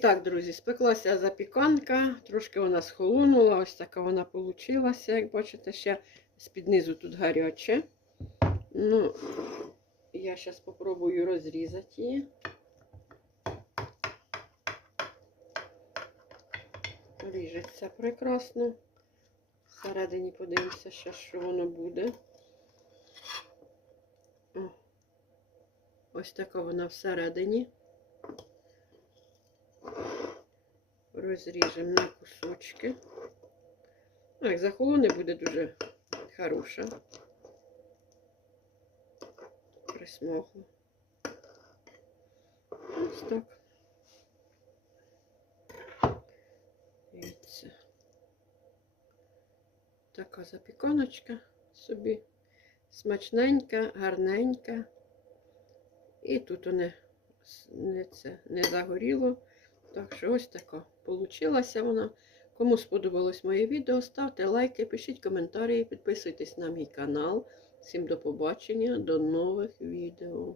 Так, друзі, спеклася запіканка, трошки вона схолонула, ось така вона вийшла, як бачите, ще з-під низу тут гаряче. Ну, я зараз спробую розрізати її. Ріжеться прекрасно. Всередині подивимося, ще, що воно буде. О. Ось така вона всередині. Розріжемо на кусочки. Як захолоне буде дуже хороша. Присмоху. Ось так. Дивіться. Така запіканочка собі. Смачненька, гарненька. І тут не, не, це, не загоріло. Так що ось така получилася вона. Кому сподобалось моє відео, ставте лайки, пишіть коментарі, підписуйтесь на мій канал. Всім до побачення, до нових відео.